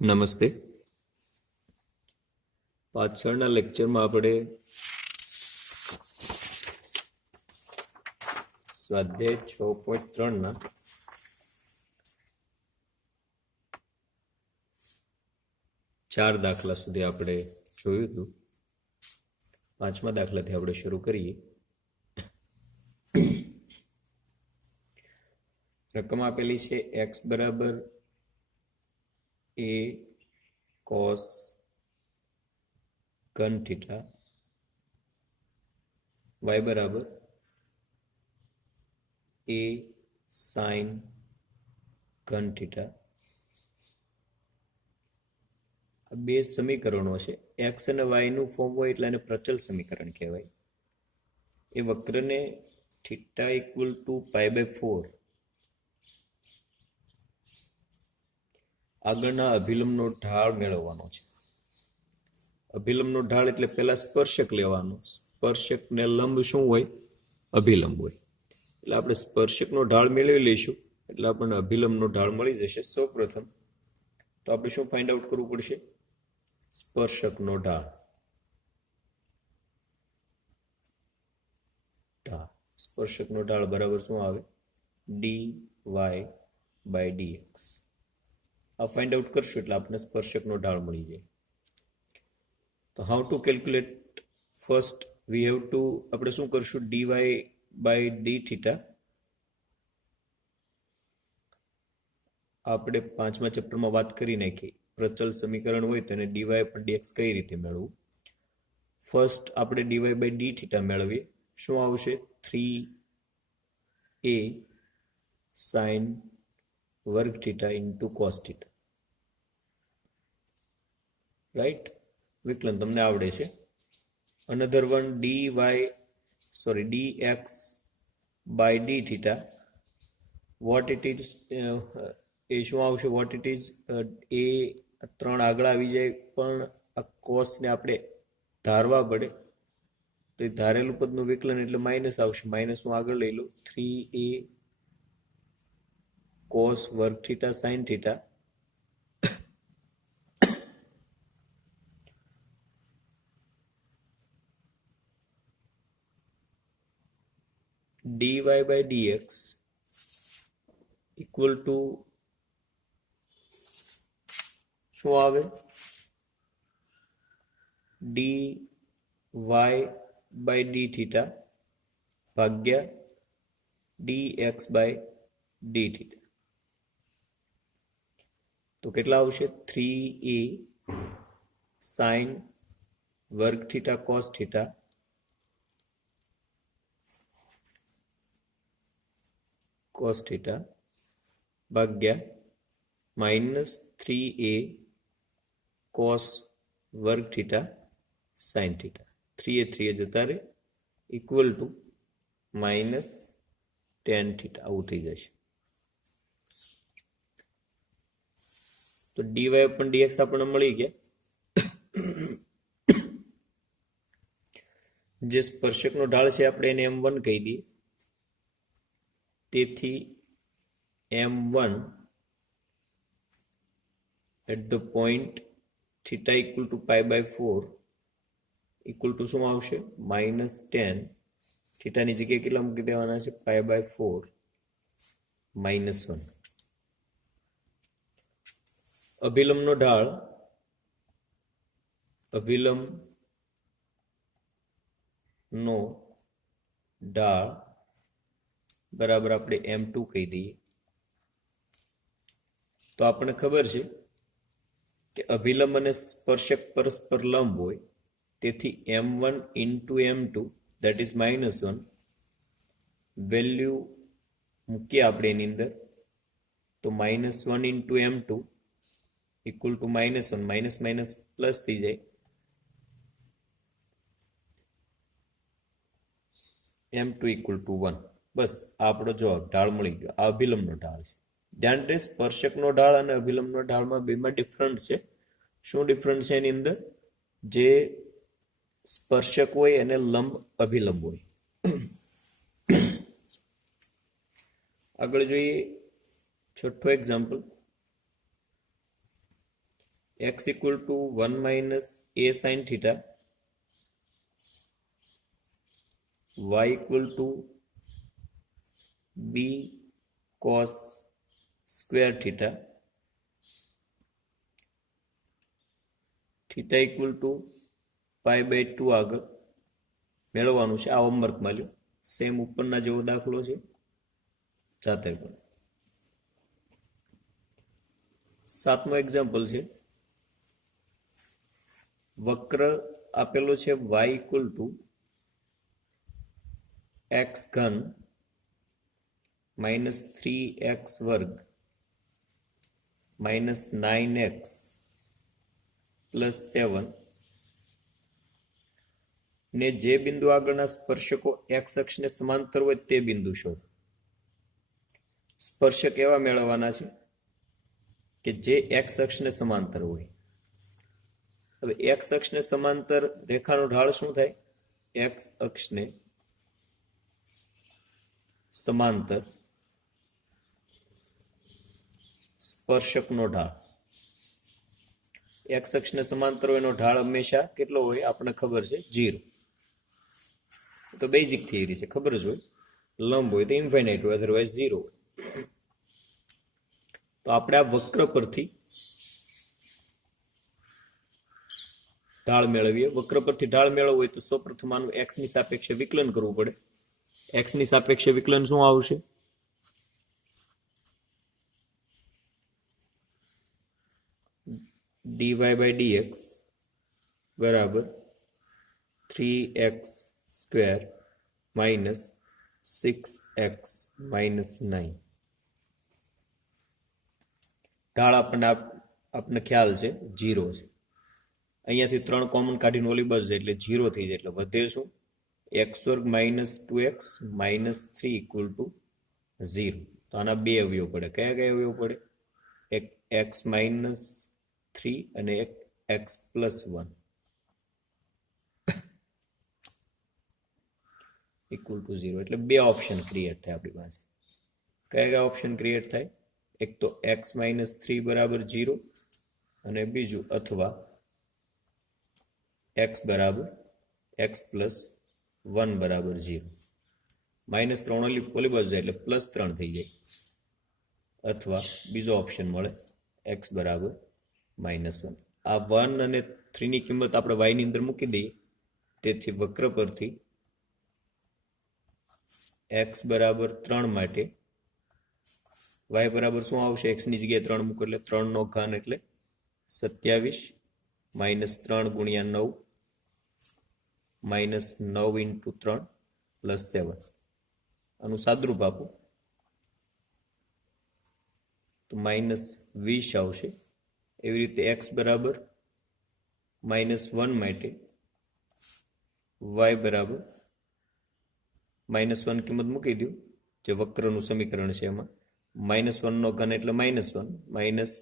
નમસ્તે. પાછળના લેક્ચરમાં આપણે સ્વાધ્યાય 6.3 4 દાખલા સુધી આપણે જોયું હતું. પાંચમા દાખલાથી આપણે શરૂ કરીએ. રકમ આપેલી છે x બરાબર a cos cos theta, y બરાબર a sin cos થીટા. આ બે સમીકરણો છે. x અને y નું ફોર્મ હોય એટલે એને પ્રચલ સમીકરણ કહેવાય. એ વક્રને થીટા ઇક્વલ ટુ π/4 આગળના અભિલંબનો ઢાળ મેળવવાનો છે. અભિલંબનો ઢાળ એટલે પહેલા સ્પર્શક લેવાનો. સ્પર્શક ને લંબ શું હોય? અભિલંબ હોય. એટલે આપણે સ્પર્શકનો ઢાળ મેળવી લઈશું એટલે આપણને અભિલંબનો ઢાળ મળી જશે. સૌપ્રથમ તો આપણે શું ફાઇન્ડ આઉટ કરવું પડશે? સ્પર્શકનો ઢાળ. સ્પર્શકનો ઢાળ બરાબર શું આવે? dy/dx. આ ફાઇન્ડ આઉટ કરશું એટલે આપણે સ્પર્શકનો ઢાળ મળી જાય. તો how to calculate? First we have to, આપણે શું કરશું? dy/d theta. આપણે પાંચમા ચેપ્ટરમાં વાત કરી નાખી. પ્રચલ સમીકરણ હોય તો એને dy/dx કઈ રીતે મેળવવું? ફર્સ્ટ આપણે dy/d થીટા મેળવીએ. શું આવશે? 3a sin વર્ગ theta into cos theta. Right? વિકલન તમને આવડે છે. Another one dx/d theta. What it is? એ શું આવશે? Vote it is? એ 3 આગળ આવી જાય પણ આ કોસને આપણે ધારવા પડે તો એ ધારેલું પદનું વિકલન એટલે માઇનસ આવશે. માઇનસ હું આગળ લઈ લઉં. 3a cos વર્ગ theta sin theta dy/dx equal to શું આવે? dy/d થીટા ભાગ્યા dx/d થીટા. તો કેટલા આવશે? 3a sin વર્ગ થીટા cos થીટા ભાગ્યા માઇનસ 3a cos વર્ગ થીટા sin થીટા. 3 જતા રહે equal to minus tan theta. આવું થઈ જશે. તો dy પણ dx આપણને મળી ગયા. જે સ્પર્શકનો ઢાળ છે આપણે એને m1 કહી દઈએ. તેથી m1 at the point theta equal to π/4 equal to શું આવશે? માઇનસ 10. થીટાની જગ્યાએ કેટલા મૂકી દેવાના છે? π/4 માઇનસ 1. અભિલંબનો ઢાળ બરાબર આપણે m2 કહી દઈએ. તો આપણને ખબર છે કે અભિલંબ અને સ્પર્શક પરસ્પર લંબ હોય. તેથી m1 into m2 that is -1 value મૂકીએ આપણે એની અંદર તો -1 into m2 equal to -1. Minus minus plus થઈ જાય. m2 equal to 1. બસ આપણો જવાબ ઢાળ મળી ગયો. આ અભિલંબનો ઢાળ છે. ધ્યાન રહે, સ્પર્શકનો ઢાળ અને અભિલંબનો ઢાળમાં બેમાં ડિફરન્સ છે. શું ડિફરન્સ છે એની અંદર? જે સ્પર્શક હોય એને લંબ અભિલંબ હોય. આગળ જોઈએ છઠ્ઠો example. x equal to 1 minus a sin theta, y equal to b cos square theta, theta equal to pi by 2 આગળ મેળવવાનું છે. આ હોમવર્કમાં લ્યો, સેમ ઉપરના જેવો દાખલો છે, જાતે પણ. 7મો એક્ઝામ્પલ છે. વક્ર આપેલો છે y equal to x ઘન minus 3x વર્ગ minus 9x plus 7 ને જે બિંદુ આગળના સ્પર્શકો x અક્ષને સમાંતર હોય તે બિંદુ શોધો. સ્પર્શક એવા મેળવવાના છે કે જે x અક્ષને સમાંતર હોય. હવે x અક્ષને સમાંતર રેખાનો ઢાળ શું થાય? x અક્ષને સમાંતર સ્પર્શકનો ઢાળ. x અક્ષને સમાંતર હોય એનો ઢાળ હંમેશા કેટલો હોય? આપણને ખબર છે 0. તો બેઝિક થિયરી છે, ખબર જ હોય. લંબ હોય તો ઇન્ફાઇનાઇટ હોય, અધરવાઇઝ 0 હોય. તો આપણે આ વક્ર પરથી ઢાળ મેળવીએ. વક્ર પરથી ઢાળ મેળવવું હોય તો સૌપ્રથમ આનું x ની સાપેક્ષે વિકલન કરવું પડે. x ની સાપેક્ષે વિકલન શું આવશે? dy by dx બરાબર 3x square minus 6x minus 9. ઢાળ આપણને ખ્યાલ છે 0 છે. અહીંયાથી 3 કોમન કાઢીને ઓલી બાજુ એટલે 0 થઈ જાય. એટલે વધે શું? x વર્ગ minus 2x minus 3 equal to 0. તો આના બે અવયવ પડે. કયા કયા અવયવ પડે? એક x માઇનસ 3 અને એક x પ્લસ 1 ઇક્વલ ટુ 0. એટલે બે ઓપ્શન ક્રિએટ થાય આપણી પાસે. કયા કયા ઓપ્શન ક્રિએટ થાય? એક તો x માઇનસ 3 બરાબર 0 અને બીજું અથવા x બરાબર x પ્લસ 1 બરાબર 0. માઇનસ 3 ઓલી બાજુ જાય એટલે પ્લસ 3 થઈ જાય. અથવા બીજો ઓપ્શન મળે x બરાબર માઇનસ 1. આ 1 અને 3 ની કિંમત આપણે y ની અંદર મૂકી દઈએ. તેથી વક્ર પરથી x બરાબર 3 માટે y બરાબર શું આવશે? x ની જગ્યાએ 3 મૂકો એટલે 3 નો ઘન એટલે 27 માઇનસ 3 ગુણ્યા 9 માઇનસ 9 ઇન્ટુ 3 પ્લસ 7. આનું સાદરૂપ આપો તો માઇનસ 20 આવશે. એવી રીતે x બરાબર માઇનસ 1 માટે y બરાબર માઇનસ 1 કિંમત મૂકી દો, જે વક્રનું સમીકરણ છે એમાં. માઇનસ 1 નો ઘન એટલે minus 1 minus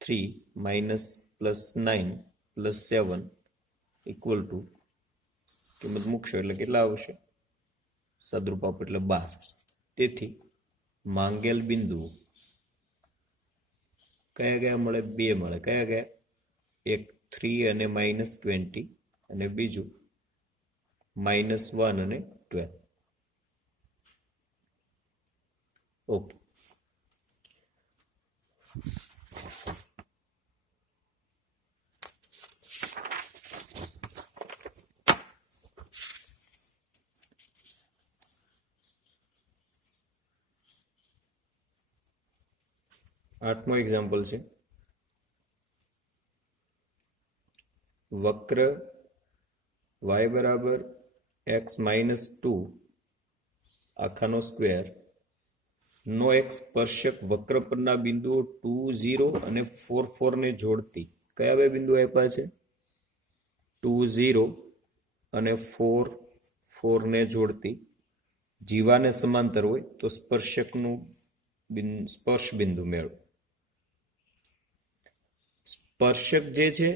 3 minus plus 9 plus 7 equal to કિંમત મૂકશો એટલે કેટલા આવશે? સાદરૂપ આપો એટલે 12. તેથી માંગેલ બિંદુઓ કયા કયા મળે? બે મળે. કયા કયા? એક 3 અને માઇનસ 20 અને બીજું માઇનસ 1 અને 12. ઓકે. આઠમો એક્ઝામ્પલ છે. વક્ર y બરાબર x માઇનસ 2 આખાનો સ્ક્વેર નો એક સ્પર્શક વક્ર પરના બિંદુઓ 2, 0 અને 4, 4 ને જોડતી કયા બે બિંદુ આપ્યા છે? 2, 0 અને 4, 4 ને જોડતી જીવાને સમાંતર હોય તો સ્પર્શકનું સ્પર્શ બિંદુ મેળવો. સ્પર્શક જે છે,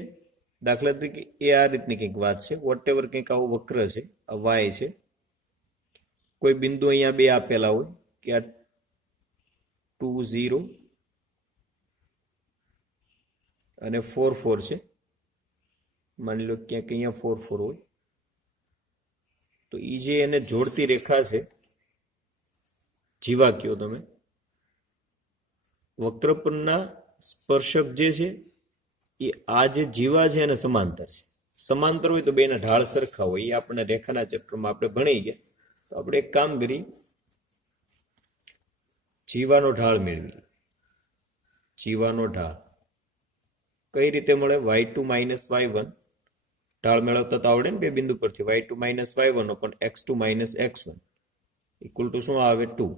દાખલા તરીકે એ આ રીતની કંઈક વાત છે. વોટ એવર કંઈક આવો વક્ર છે, આ વાય છે. કોઈ બિંદુ અહીંયા બે આપેલા હોય કે આ 2, 0 અને 4 4 છે, માની લો ક્યાંક અહીંયા 4 4 હોય તો એ જે એને જોડતી રેખા છે, જીવા કયો તમે, વક્ર પરના સ્પર્શક જે છે એ આ જે જીવા છે એને સમાંતર છે. સમાંતર હોય તો બેના ઢાળ સરખા હોય, એ આપણે રેખાના ચક્રમાં આપણે ભણી ગયા. તો આપણે એક કામ કરી, જીવાનો ઢાળ મેળવી. જીવાનો ઢાળ કઈ રીતે મળે? y2 માઇનસ y1 ઢાળ મેળવતા તો આવડે ને બે બિંદુ પરથી. y2 માઇનસ y1 પણ x2 minus x1 equal to શું આવે? 2.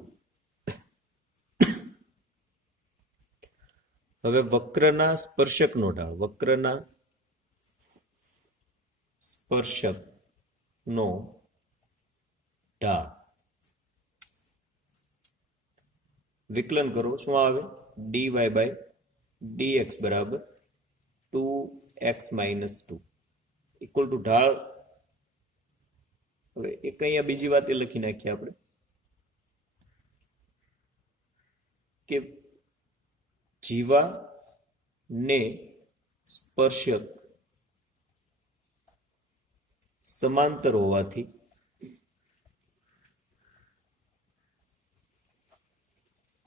હવે વક્રના સ્પર્શકનો ઢાળ, વક્રના સ્પર્શકનો ઢાળ વિકલન કરો, શું આવે? dy બાય dx બરાબર 2x માઇનસ 2 ઇક્વલ ટુ ઢાળ. હવે એક અહીંયા બીજી વાત એ લખી નાખીએ આપણે કે જીવા ને સ્પર્શક સમાંતર હોવાથી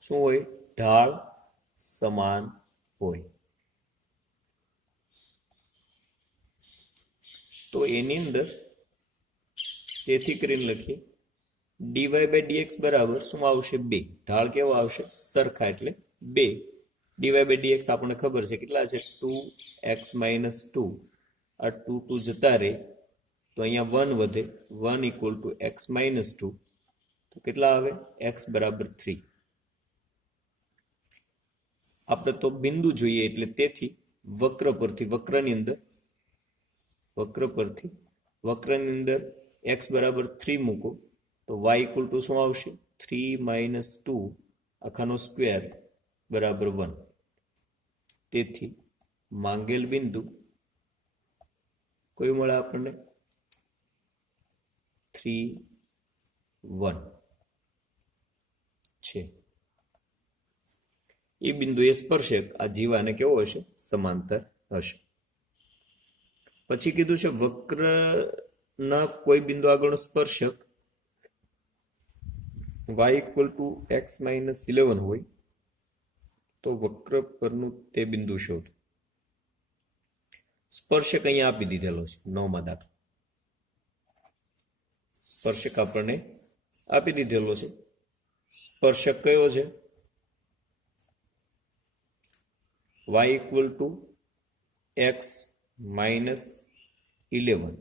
શું હોય? ઢાળ સમાન હોય. તો એની અંદર તેથી કરીને લખીએ dy બાય dx બરાબર શું આવશે? 2. ઢાળ કેવો આવશે? સરખા, એટલે 2. dy બાય dx આપણને ખબર છે કેટલા છે? 2x minus 2. આ 2 2 જતા રહે તો અહીંયા 1 વધે, 1 ઇક્વલ ટુ x માઇનસ 2. તો કેટલા આવે? x બરાબર 3. આપણે તો બિંદુ જોઈએ એટલે તેથી વક્ર પરથી વક્રની અંદર x બરાબર 3 મૂકો તો y ઇક્વલ ટુ શું આવશે? 3 માઇનસ 2 આખાનો સ્ક્વેર બરાબર 1. તેથી માંગેલ બિંદુ કયું મળે આપણને? 3 1 છે. એ બિંદુ એ સ્પર્શક આ જીવાને કેવો હશે? સમાંતર હશે. પછી કીધું છે વક્રના કોઈ બિંદુ આગળનો સ્પર્શક y equal to x minus 11 હોય તો વક્ર પરનું તે બિંદુ શોધ. સ્પર્શક અહીંયા આપી દીધેલો છે 9 માં દાખલા. સ્પર્શક આપણને આપી દીધેલો છે. સ્પર્શક કયો છે? y equal to x minus 11.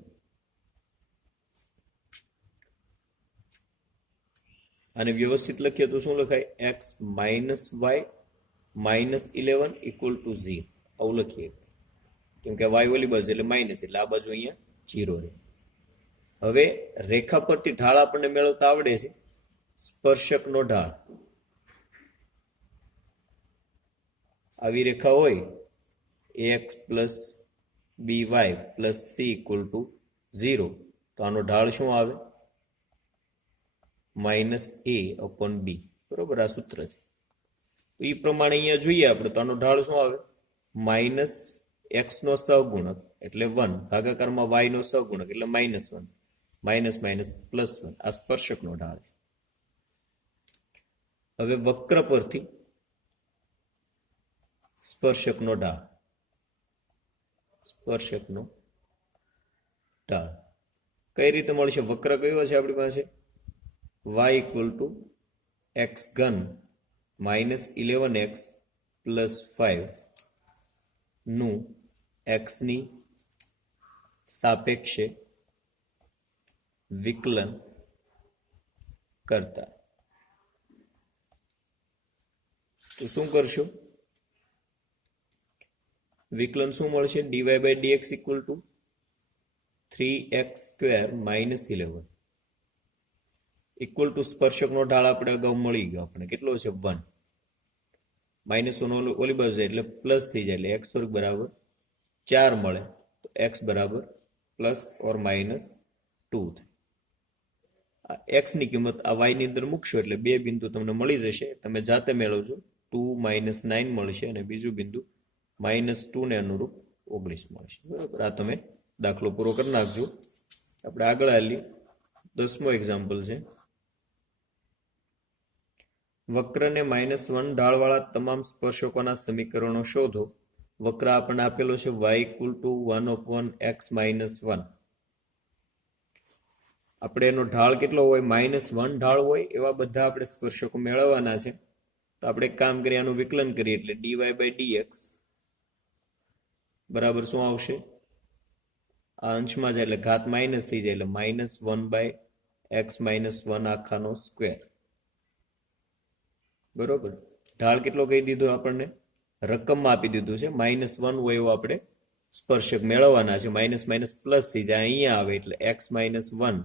અને વ્યવસ્થિત લખીએ તો શું લખાય? x minus y minus 11 equal two 0. આવું લખીએ, કેમ કે y ઓલી બાજુ એટલે માઇનસ, એટલે આ બાજુ અહીંયા 0 રહે. હવે રેખા પરથી ઢાળ આપણને મેળવતા આવડે છે. સ્પર્શકનો ઢાળ આવી રેખા હોય ax plus by plus c equal to 0 તો આનો ઢાળ શું આવે? Minus a upon b. બરોબર, આ સૂત્ર છે. એ પ્રમાણે અહીંયા જોઈએ આપણે તો આનો ઢાળ શું આવે? માઇનસ x નો સહગુણક એટલે 1 ભાગાકારમાં y નો સહગુણક એટલે માઇનસ 1 માઇનસ માઇનસ પ્લસ 1. આ સ્પર્શકનો ઢાળ છે. હવે વક્ર પરથી સ્પર્શકનો ઢાળ, સ્પર્શકનો ઢાળ કઈ રીતે મળશે? વક્ર કયો છે આપણી પાસે? y ઇક્વલ ટુ એક્સ ઘન માઇનસ 11x પ્લસ 5 નું એક્સની સાપેક્ષે વિકલન કરતા. તો શું કરશું? વિકલન શું મળશે? dy by dx equal to 3x square minus 11 equal to સ્પર્શકનો ઢાળ આપણે અગાઉ મળી ગયો. આપણે કેટલો છે? 1. માઇનસ 1 ઓલી બાજુ એટલે પ્લસ થઈ જાય એટલે x વર્ગ બરાબર 4 મળે તો x બરાબર પ્લસ ઓર માઇનસ 2 થાય. આ x ની કિંમત આ y ની અંદર મૂકશો એટલે બે બિંદુ તમને મળી જશે. તમે જાતે મેળવજો. 2 માઇનસ 9 મળશે અને બીજું બિંદુ -2 ને અનુરૂપ 19 મળશે બરાબર। આ તમે દાખલો પૂરો કરી નાખજો। આપણે આગળ હાલી 10મો એક્ઝામ્પલ છે। વક્રને -1 ઢાળવાળા તમામ સ્પર્શકોના સમીકરણો શોધો। વક્ર આપણને આપેલો છે y = 1/x - 1। આપણે એનો ઢાળ કેટલો હોય -1 ઢાળ હોય એવા બધા આપણે સ્પર્શકો મેળવવાના છે। તો આપણે એક કામ કરીએ, આનું વિકલન કરીએ એટલે dy/dx બરાબર શું આવશે? આ અંશમાં જાય એટલે ઘાત માઇનસ થઈ જાય એટલે -1/x - 1 આખાનો સ્ક્વેર બરોબર। ઢાળ કેટલો કહી દીધો આપણને? રકમમાં આપી દીધું છે -1 હોય એવો આપણે સ્પર્શક મેળવવાના છે। માઇનસ માઇનસ પ્લસ થઈ જાય, અહીંયા આવે એટલે x - 1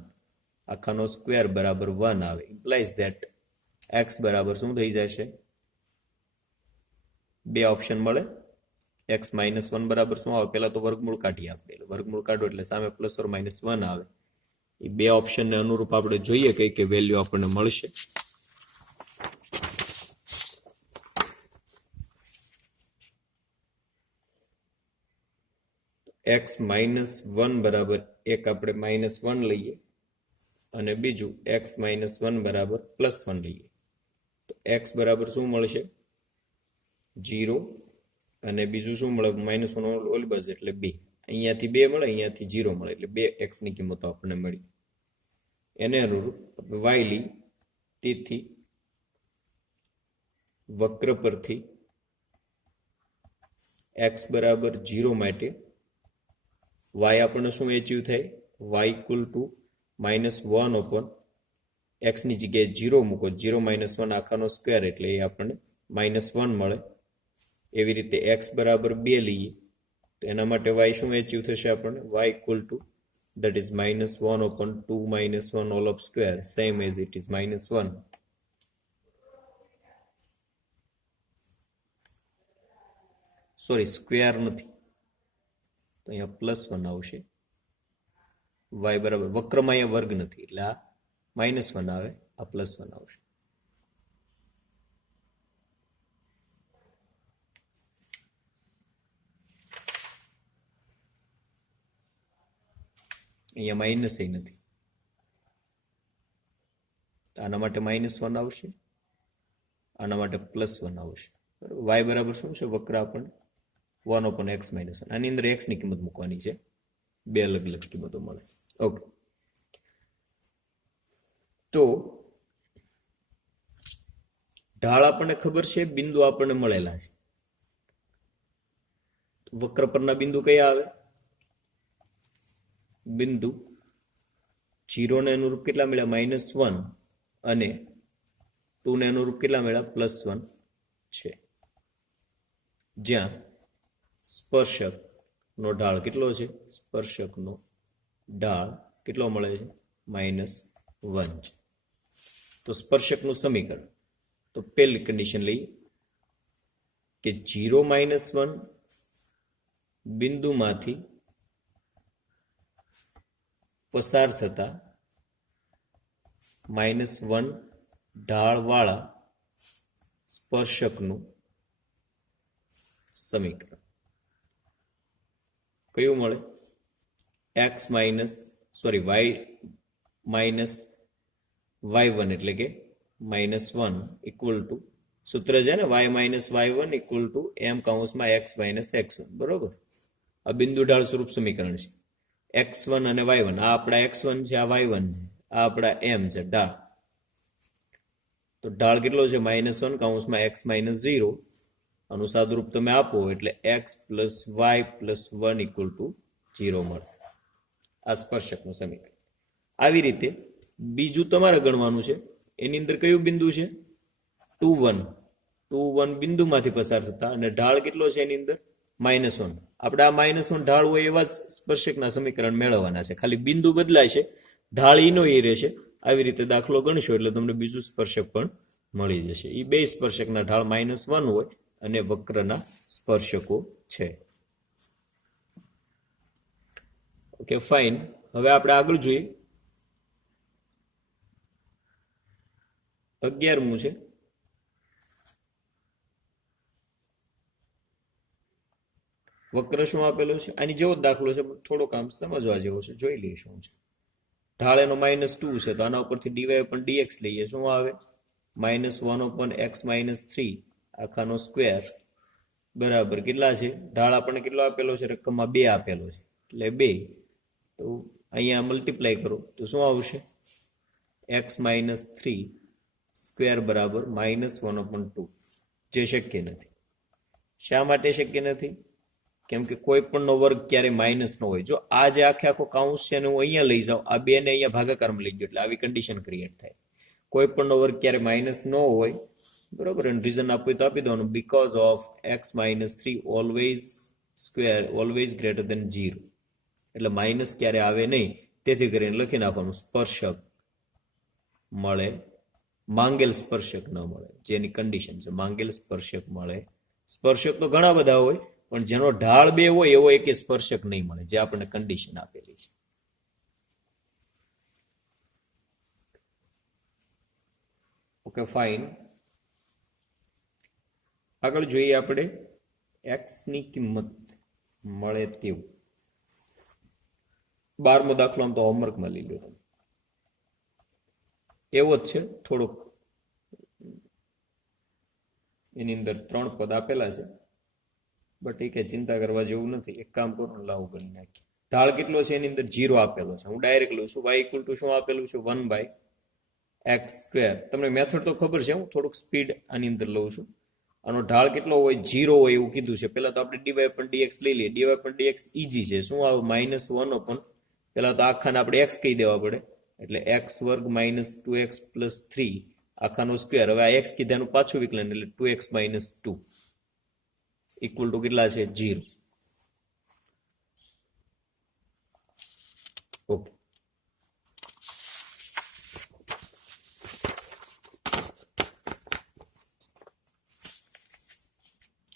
આખાનો સ્ક્વેર બરાબર 1 આવે। ઇમ્પ્લાઇઝ ધેટ x બરાબર શું થઈ જશે? બે ઓપ્શન મળે। x - 1 બરાબર શું આવે? પહેલા તો વર્ગમૂળ કાઢી આપે, વર્ગમૂળ કાઢો એટલે સામે +or -1 આવે। એ બે ઓપ્શનને અનુરૂપ આપણે જોઈએ કઈ કે વેલ્યુ આપણને મળશે। x - 1 બરાબર એક આપણે -1 લઈએ અને બીજું x - 1 બરાબર +1 લઈએ તો x બરાબર શું મળશે? 0 અને બીજું શું મળે? -1 ઓલી બાજુ એટલે 2। અહીંયાથી 2 મળે, અહીંયાથી 0 મળે એટલે 2x ની કિંમતો આપણને મળી। એને અનુરૂપ આપણે y લઈ, તેથી વક્ર પરથી x બરાબર 0 માટે y આપણને શું એચીવ થાય? y = -1/x ની જગ્યાએ 0 મૂકો, 0 - 1 આખાનો સ્ક્વેર એટલે એ આપણને -1 મળે। એવી રીતે x બરાબર 2 લઈએ તો એના માટે y શું એચીવ થશે આપણને? y that is -1/2 - 1 all up square, same as it is -1। Sorry, square નથી તો અહીંયા +1 આવશે। y બરાબર વક્રમાં અહીંયા વર્ગ નથી એટલે આ -1 આવે, આ +1 આવશે। અહીંયા માઇનસ એ નથી, આના માટે -1 આવશે, આના માટે +1 આવશે બરાબર। y બરાબર શું છે? વક્ર આપણને 1/x - 1। આની અંદર x ની કિંમત મૂકવાની છે, બે અલગ અલગ કિંમતો મળે। ઓકે, તો ઢાળ આપણને ખબર છે, બિંદુ આપણને મળેલા છે। વક્ર પરના બિંદુ કયા આવે? બિંદુ 0 ને અનુરૂપ કેટલા મળ્યા? -1 અને 2 ને અનુરૂપ કેટલા મળ્યા? +1 છે, જ્યાં સ્પર્શક નો ઢાળ કેટલો છે? સ્પર્શકનો ઢાળ કેટલો મળે છે? -1 છે। તો સ્પર્શકનું સમીકરણ, તો પહેલી કન્ડિશન લઈએ કે 0 - 1 બિંદુમાંથી પસાર થતા -1 ઢાળવાળા સ્પર્શકનું સમીકરણ કયું મળે? y-y1 એટલે કે -1 ઇક્વલ ટુ સૂત્ર છે ને y-y1 ઇક્વલ ટુ m(x-x1) બરોબર। આ બિંદુ ઢાળ સ્વરૂપ સમીકરણ છે। x1 અને y1 આ આપણા x1 છે, આ y1 છે, આ આપણા m છે ઢાળ। તો ઢાળ કેટલો છે? -1 આનું સાદુરૂપ તમે આપો એટલે x + y + 1 = 0 મળે। આ સ્પર્શકનું સમીકરણ। આવી રીતે બીજું તમારે ગણવાનું છે, એની અંદર કયું બિંદુ છે? 2 1 બિંદુમાંથી પસાર થતા અને ઢાળ કેટલો છે એની અંદર? -1। આપણે આ -1 ઢાળ હોય એવા જ સ્પર્શકના સમીકરણ મેળવવાના છે, ખાલી બિંદુ બદલાશે, ઢાળ ઈનો ઈ રહેશે। આવી રીતે દાખલો ગણશો એટલે તમને બીજું સ્પર્શક પણ મળી જશે। એ બે સ્પર્શકના ઢાળ -1 હોય અને વક્રના સ્પર્શકો છે। ઓકે ફાઇન, હવે આપણે આગળ જોઈએ। 11મું છે વક્ર શું આપેલો છે? આની જેવો જ દાખલો છે, થોડો કામ સમજવા જેવો છે, જોઈ લઈએ શું છે. ઢાળ એનો -2 છે, તો આના ઉપરથી dy upon dx લઈએ, શું આવે? -1 upon x - 3 આખાનો સ્ક્વેર બરાબર કેટલા છે? ઢાળ આપણને કેટલો આપેલો છે? રકમમાં 2 આપેલો છે, એટલે 2. તો અહીંયા મલ્ટીપ્લાય કરો તો શું આવશે? x - 3 સ્ક્વેર બરાબર -1/2, જે શક્ય નથી. શા માટે શક્ય નથી? કેમ કે કોઈ પણનો વર્ગ ક્યારે માઇનસ ન હોય. જો આ જે આખો કાઉન્સ છે હું અહીંયા લઈ જાઉં, આ 2 ને અહીંયા ભાગાકારમાં લઈ ગયો, એટલે આવી કન્ડિશન ક્રિએટ થાય. કોઈ પણનો વર્ગ ક્યારે માઇનસ ન હોય, બરોબર. અને રીઝન આપવું તો આપી દવાનું, because of x - 3 always square always greater than 0. એટલે માઇનસ ક્યારે આવે નહીં, તેથી કરીને લખી નાખવાનું સ્પર્શક મળે, માંગેલ સ્પર્શક ન મળે, જેની કન્ડિશન છે માંગેલ સ્પર્શક મળે. સ્પર્શક તો ઘણા બધા હોય, પણ જેનો ઢાળ 2 હોય એવો એક સ્પર્શક નહીં મળે, જે આપણને કન્ડિશન આપેલી છે. Okay, fine. આગળ જોઈએ આપણે x ની કિંમત મળે તેવું 12મો દાખલો આમ તો હોમવર્કમાં લઈ લો તમે. એવો જ છે, થોડોક એની અંદર 3 પદ આપેલા છે, બટ એ કઈ ચિંતા કરવા જેવું નથી. એક કામ કરો, લાવું ગણી નાખીએ. ઢાળ કેટલો છે? એની અંદર 0 આપેલો છે. હું ડાયરેક્ટ લઉં છું, y = શું આપેલું છે? 1/x². તમને મેથડ તો ખબર છે, હું થોડુંક સ્પીડ આની અંદર લઉં છું. આનો ઢાળ કેટલો હોય? 0 હોય એવું કીધું છે. પહેલા તો આપણે dy upon dx લઈ લઈએ. dy upon dx ઈઝી છે, શું આવે? -1 upon, પહેલા તો આખાને આપણે x કહી દેવા પડે, એટલે x² - 2x + 3 આખાનો સ્ક્વેર. હવે આ x કીધાનું પાછું વિકલન, એટલે 2x - 2 ઇક્વલ ટુ કેટલા છે? 0. ઓકે,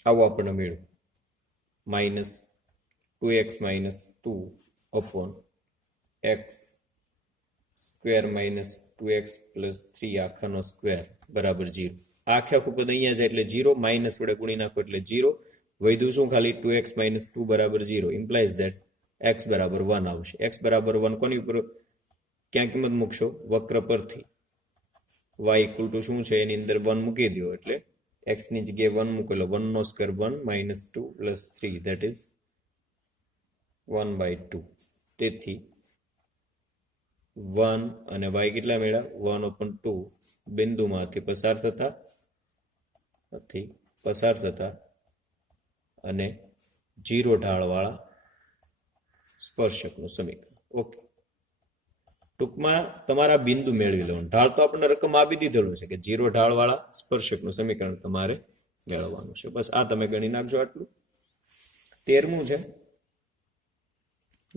આવો આપણને મેળવ્યું -2x - 2 upon x² - 2x + 3 આખાનો square બરાબર 0. આખું પદ અહીંયા જાય એટલે 0, માઇનસ વડે ગુણી નાખો એટલે 0. વધ્યું શું? ખાલી 2x - 2 બરાબર 0. ઇમ્પ્લાઇઝ ધેટ x બરાબર 1 આવશે. x બરાબર 1 કોની ઉપર ક્યાં કિંમત મૂકશો? વક્ર પરથી. y = શું છે? એની અંદર 1 મૂકી દો, એટલે x ની જગ્યાએ 1 મૂકેલો. 1 નો સ્ક્વેર 1 - 2 + 3 that is 1/2. તેથી 1 અને y કેટલા મળ્યા? 1/2 બિંદુમાંથી પસાર થતા અને 0 ઢાળવાળા સ્પર્શકનું સમીકરણ. ઓકે, ટૂંકમાં તમારા બિંદુ મેળવી લેવાનું. ઢાળ તો આપણને રકમ આપી દીધેલો છે કે 0 ઢાળવાળા સ્પર્શકનું સમીકરણ તમારે મેળવવાનું છે. બસ આ તમે ગણી નાખજો. આટલું 13મું છે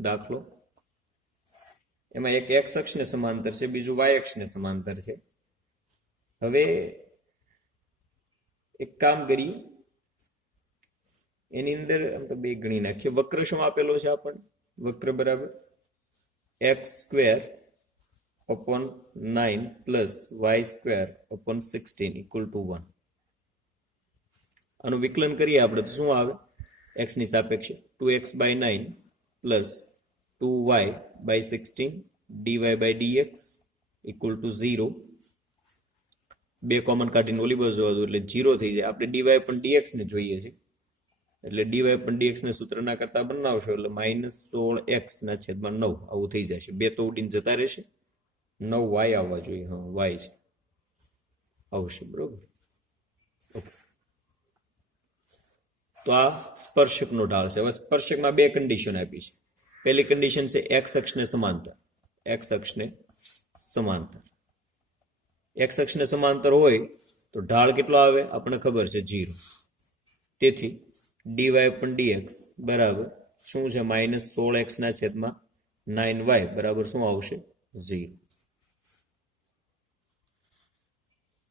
દાખલો. એમાં એક x અક્ષને સમાંતર છે, બીજું y અક્ષને સમાંતર છે. હવે એક કામ કરીએ, એની અંદર આમ તો 2 ગણી નાખીએ. વક્ર શું આપેલો છે આપણને? વક્ર બરાબર x² upon 9 plus y² upon 16 equal to 1. આનું વિકલન કરીએ આપણે તો શું આવે? x ની સાપેક્ષે 2x/9 plus 2y/16 dy/dx equal to 0. 2 common કાઢીને ઓલી બાજુ આવતું એટલે 0 થઈ જાય. આપણે dy upon dx ને જોઈએ છે, એટલે dy upon dx ને સૂત્રના કરતા બનાવશો એટલે -16x/9 આવું થઈ જશે. 2 તો ઉડીને જતા રહેશે, 9y આવવા જોઈએ. હા, y છે, આવશે. બરોબર. ઓકે, તો આ સ્પર્શકનો ઢાળ છે. હવે સ્પર્શકમાં 2 કન્ડિશન આપી છે. પહેલી કન્ડિશન છે x અક્ષને સમાંતર. x અક્ષને સમાંતર હોય તો ઢાળ કેટલો આવે? આપણને ખબર છે 0. તેથી dy upon dx બરાબર શું છે? -16x/9y બરાબર શું આવશે? 0.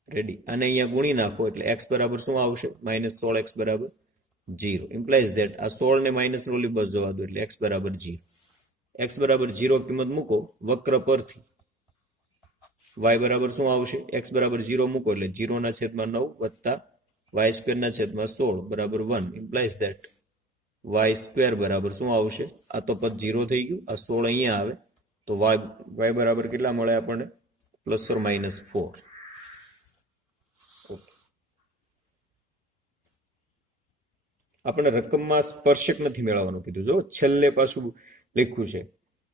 રેડી. અને અહીંયા ગુણી નાખો એટલે x બરાબર શું આવશે? -16x બરાબર 0. ઇમ્પ્લાઇઝ ધેટ આ 16 ને માઇનસ ઓલી બાજુ જવા દો એટલે x બરાબર 0. x બરાબર 0 કિંમત મૂકો વક્ર પરથી. y બરાબર શું આવશે? x બરાબર 0 મૂકો એટલે 0/9 વત્તા y² 16 બરાબર 1. ઇમ્પ્લાઇઝ ધેટ વાય સ્ક્વેર બરાબર શું આવશે? આ તો પદ 0 થઈ ગયું, આ 16 અહીંયા આવે તો વાય બરાબર કેટલા મળે આપણને? +or -4. ઓકે, આપણે રકમમાં સ્પર્શક નથી મેળવવાનું કીધું. જો છેલ્લે પાછું લખ્યું છે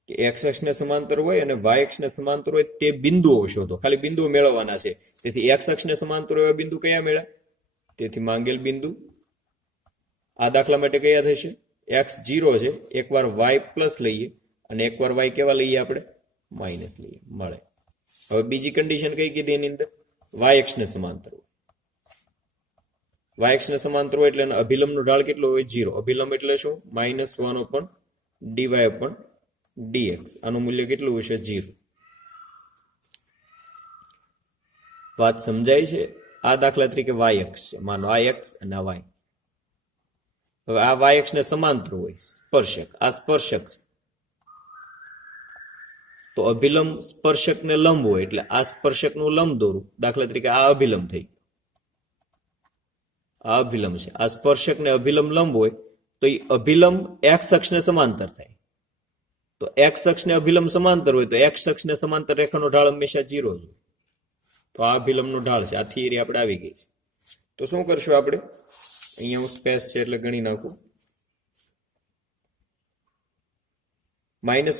કે એક્સ અક્ષને સમાંતર હોય અને વાય અક્ષને સમાંતર હોય તે બિંદુઓ શોધો. ખાલી બિંદુઓ મેળવવાના છે. તેથી એક્સ અક્ષને સમાંતર એવા બિંદુ કયા મળ્યા? તેથી માંગેલ બિંદુ આ દાખલા માટે કયા થશે? એક્સ 0 છે, એકવાર વાય પ્લસ લઈએ અને એકવાર વાય કેવા લઈએ આપણે? માઇનસ લઈએ, મળે. હવે બીજી કન્ડિશન કઈ કીધી એની અંદર? વાય અક્ષને સમાંતર હોય. વાય અક્ષને સમાંતર હોય એટલે અભિલંબનો ઢાળ કેટલો હોય? 0. અભિલંબ એટલે શું? -1/dy/dx. આનું મૂલ્ય કેટલું હશે? 0. વાત સમજાય છે? આ દાખલા તરીકે વાય અક્ષ છે, માનો આ એક્સ અને આ વાય. હવે આ વાય અક્ષને સમાંતર હોય સ્પર્શક, આ સ્પર્શક છે, તો અભિલંબ સ્પર્શકને લંબ હોય એટલે આ સ્પર્શકનું લંબ દોરું. દાખલા તરીકે આ અભિલંબ થઈ, આ અભિલંબ છે, આ સ્પર્શકને અભિલંબ લંબ હોય તો એ અભિલંબ એક્સ અક્ષને સમાંતર થાય. તો એક્સ અક્ષને અભિલંબ સમાંતર હોય તો એક્સ અક્ષને સમાંતર રેખાનો ઢાળ હંમેશા 0 જ હોય. તો આ અભિલંબનો ઢાળ છે. આ થિયરી આપણે આવી ગઈ છે. તો શું કરશું આપણે? અહીંયા હું સ્પેસ છે એટલે ગણી નાખું. માઇનસ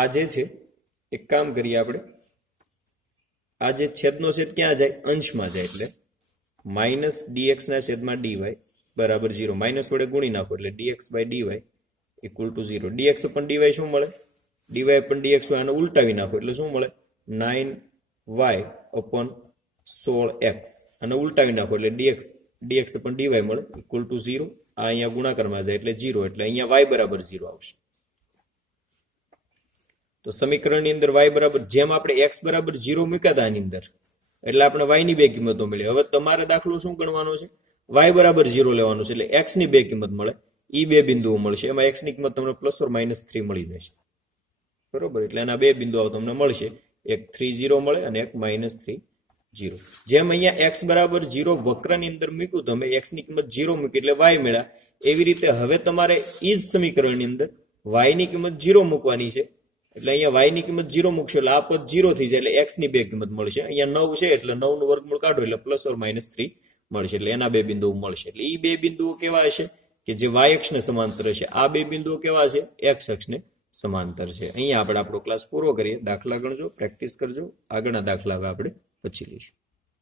આ જે છે, એક કામ કરીએ આપણે, આ જે છેદનો છેદ ક્યાં જાય? અંશમાં જાય. એટલે -dx/dy બરાબર 0. માઇનસ વડે ગુણી નાખો એટલે dx/dy = 0. dx upon dy શું મળે? dy upon dx હોય, આને ઉલટાવી નાખો એટલે શું મળે? 9y/16x. અને ઉલટાવી નાખો એટલે dx upon dy મળે = 0. આ અહીંયા ગુણાકારમાં જાય એટલે 0, એટલે અહીંયા y બરાબર 0 આવશે. તો સમીકરણની અંદર y બરાબર, જેમ આપણે x બરાબર 0 મૂક્યા હતા આની અંદર, એટલે આપણે y ની બે કિંમતો મળી. હવે તમારે દાખલો શું ગણવાનો છે? y બરાબર 0 લેવાનું છે, એટલે x ની બે કિંમત મળે, ઈ બે બિંદુઓ મળશે. એમાં x ની કિંમત તમને +or -3 મળી જશે. બરોબર? એટલે એના બે બિંદુઓ તમને મળશે, એક 3 0 મળે અને એક -3 0. જેમ અહીંયા x બરાબર 0 વક્રની અંદર મૂક્યું, તમે x ની કિંમત 0 મૂકી એટલે y મળ્યા. એવી રીતે હવે તમારે ઈ જ સમીકરણની અંદર y ની કિંમત 0 મૂકવાની છે. એટલે અહીંયા y ની કિંમત 0 મૂકશો એટલે આ પદ 0 થઈ જાય, એટલે x ની બે કિંમત મળશે. અહીંયા 9 છે એટલે 9 નું વર્ગમૂળ કાઢો એટલે +or -3 મળશે. એટલે એના બે બિંદુઓ મળશે. એટલે ઈ બે બિંદુઓ કેવા હશે? કે જે y અક્ષને સમાંતર છે. આ બે બિંદુઓ કેવા છે? x અક્ષને સમાંતર છે. અહીંયા આપણે આપણો ક્લાસ પૂરો કરીએ. દાખલા ગણજો, પ્રેક્ટિસ કરજો. આગળના દાખલા હવે આપણે પછી લઈશું.